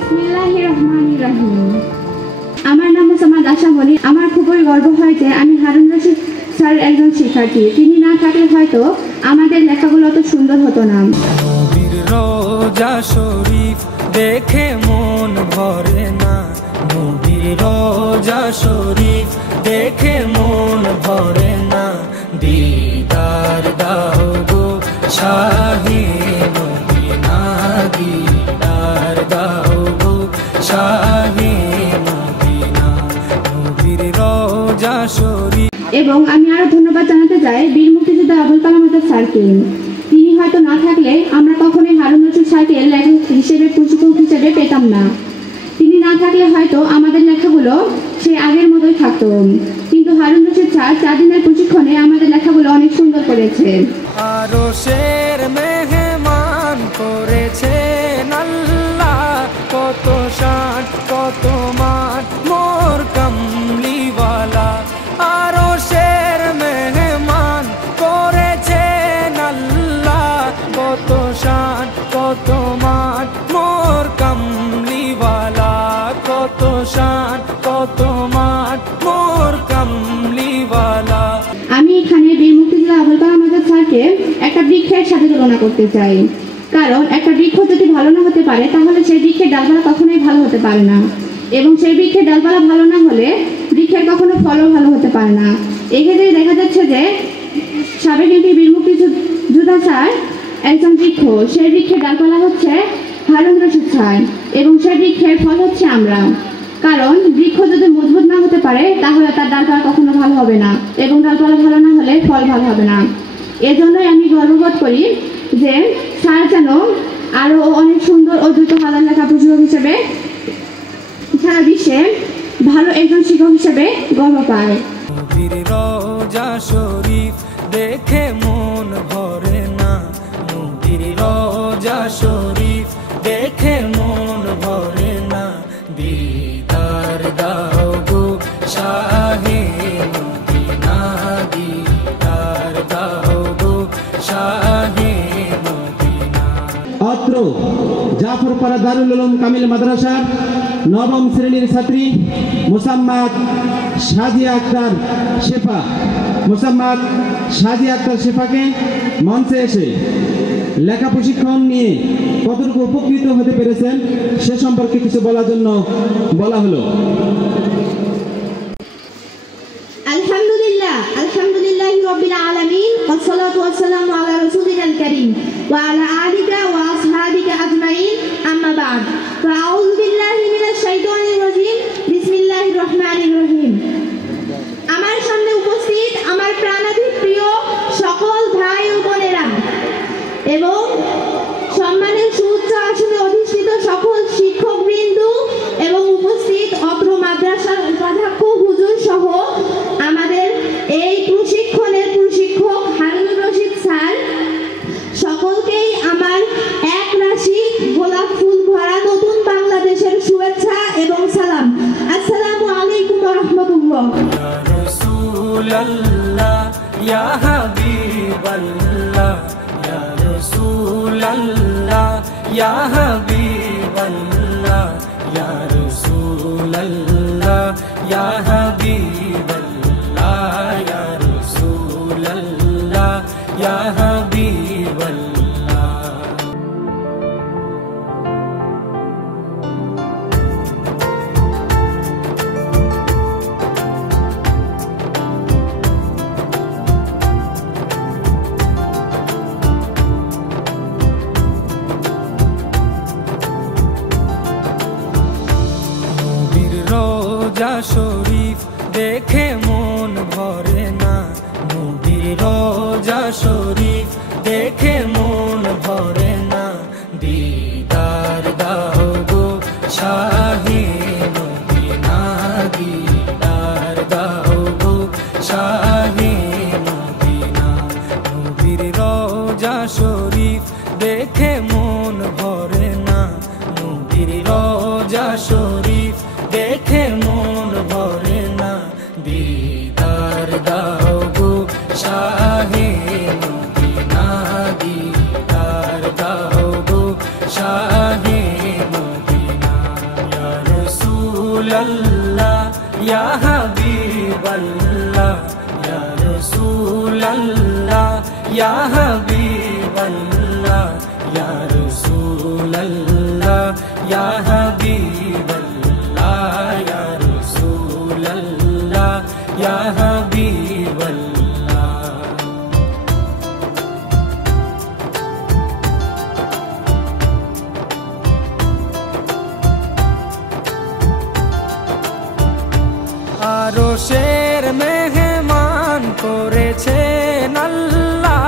বিসমিল্লাহির রহমানির রহিম। আমার নাম মোসাম্মদ আশামণি। আমার খুবই গর্ব হয় যে আমি হারুন রশিদ স্যার একজন শিক্ষার্থী। তিনি না থাকলে হয়তো আমাদের লেখাগুলো অত সুন্দর হতো না। নবীর রোজা শরীফ দেখে মন ভরে না, নবীর রোজা শরীফ দেখে মন ভরে না। দিদার দাও গো শাহে মদিনা, দিদার দাও গো শাহে মদিনা, নবীর রোজা শরীফ। এবং আমি আরো ধন্যবাদ জানাতে চাই বীর মুক্তিযোদ্ধা আবুল কালাম আজাদ স্যারকে। তিনি হয়তো না থাকলে আমরা কখনোই হারুন রশিদ স্যারকে লেখক হিসেবে, প্রশিক্ষক হিসেবে পেতাম না। তিনি না থাকলে হয়তো আমাদের লেখাগুলো সেই আগের মতোই থাকতো, কিন্তু হারুন রশিদ স্যার 4 দিনের প্রশিক্ষণে আমাদের লেখাগুলো অনেক সুন্দর করেছে। আরশের মেহমান করেছেন আল্লাহ, কত শান কত মান মোর কামলিওয়ালা। আরশের মেহমান করেছেন আল্লাহ, কত শান কত মান মোর কামলিওয়ালা, কত শান কত মান মোর কামলিওয়ালা। আমি এখানে বীর মুক্তিযোদ্ধা আবুল কালাম আজাদ স্যারকে একটা বৃক্ষের সাথে তুলনা করতে চাই। কারণ একটা বৃক্ষ যদি ভালো না হতে পারে তাহলে সেই বৃক্ষের ডালপালা কখনোই ভালো হতে পারে না, এবং সেই বৃক্ষের ডালপালা ভালো না হলে বৃক্ষের কখনো ফলও ভালো হতে পারে না। এক্ষেত্রে দেখা যাচ্ছে যে সাবেক এমপি বীর মুক্তিযোদ্ধা স্যার একজন বৃক্ষ, সেই বৃক্ষের ডালপালা হচ্ছে হারুন রশিদ স্যার, এবং সেই বৃক্ষের ফল হচ্ছে আমরা। কারণ বৃক্ষ যদি মজবুত না হতে পারে তাহলে তার ডালপালা কখনো ভালো হবে না, এবং ডালপালা ভালো না হলে ফল ভালো হবে না। এজন্যই আমি গর্ববোধ করি যে স্যার যেন আরো অনেক সুন্দর ও দ্রুত হাজার লেখা প্রশিক্ষক হিসেবে সারা বিশ্বে ভালো একজন শিক্ষক হিসেবে গর্ব পায়। নবীর রোজা শরীফ দেখে মন ভরে না, নবীর রোজা শরীফ দেখে মন ভরে না। দিদার দাও গো শাহে মদিনা, দিদার দাও গো শাহে মদিনা। অত্র জাফরপাড়া দারুল উলুম কামিল মাদ্রাসার 9ম শ্রেণীর ছাত্রী মোসাম্মদ সাজিয়া আক্তার শেফা, মোসাম্মদ সাজিয়া আক্তার শেফাকে মঞ্চে এসে লেখা প্রশিক্ষণ নিয়ে কতটুকু উপকৃত হতে পেরেছেন সে সম্পর্কে কিছু বলার জন্য বলা হলো। আলহামদুলিল্লাহ, আলহামদুলিল্লাহি রাব্বিল আলামিন, ওয়াসসালাতু ওয়াসসালামু আলা রাসূলিল কারীম ওয়া আলা আলিকা ওয়া আসহাবিকা আজমাইন, আম্মা বা'দ। আউযু বিল্লাহি মিনাশ শাইতানির রাজীম, বিসমিল্লাহির রহমানির রহিম। আমার সামনে উপস্থিত আমার প্রাণাধিক প্রিয় সকল ভাই ও বোনেরা এবং সম্মানের সুউচ্চ আসনে অধিষ্ঠিত সকল শিক্ষকবৃন্দ এবং উপস্থিত অত্র মাদ্রাসার উপাধ্যক্ষ হুজুর সহ আমাদের এই প্রশিক্ষণের প্রশিক্ষক হারুন রশিদ স্যার, সকলকেই আমার এক রাশি গোলাপ ফুল ভরা নতুন বাংলাদেশের শুভেচ্ছা এবং সালাম। আসসালামু আলাইকুম ওয়া রাহমাতুল্লাহ। ইয়া রাসূলুল্লাহ ইয়া হাবিবাল্লাহ, ইয়া রাসূলুল্লাহ ইয়া হাবিবাল্লাহ, ইয়া রাসূলুল্লাহ ইয়া হাবিবাল্লাহ, ইয়া রাসূলুল্লাহ ইয়া হাবিবাল্লাহ। নবীর রোজা শরীফ দেখে মন ভরে না, নবীর রোজা শরীফ দেখে মন ভরে না। দিদার দাও গো শাহে মদিনা, দিদার দাও গো শাহে মদিনা, নবীর রোজা শরীফ দেখে মন ভরে না, নবীর রোজা শরীফ দেখে মন ভরে না। দিদার দাও গো শাহে মদিনা, দিদার দাও গো শাহে মদিনা। আল্লাহ ইয়া হাবিব আল্লাহ ইয়া রাসূল আল্লাহ ইয়া হাবিব আল্লাহ ইয়া রাসূল আল্লাহ ইয়া হাবিব আল্লাহ ইয়া রাসূল আল্লাহ ইয়া হাবিব আল্লাহ। আরশের মেহমান করেছেন আল্লাহ,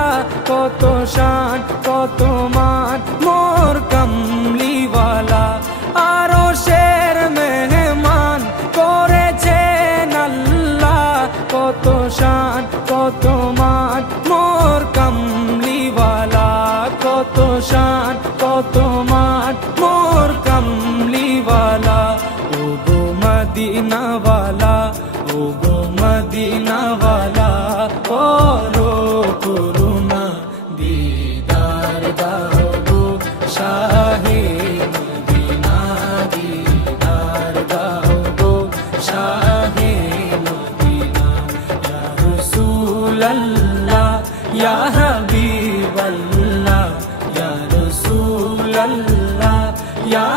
কত শান কত মান মোর কামলিওয়ালা। আরশের মেহমান করেছেন আল্লাহ, কত শান কত মান মোর কামলিওয়ালা, কত শান কত মান মোর কামলিওয়ালা। ও গো মদিনাওয়ালা, ও গো মদিনাওয়ালা, করো করুণা দিদার দাও গো শাহে মদিনা, দিদার দাও গো শাহে মদিনা। ইয়া রাসূল আল্লাহ ইয়া হাবিব আল্লাহ ইয়া রাসূল আল্লাহ ইয়া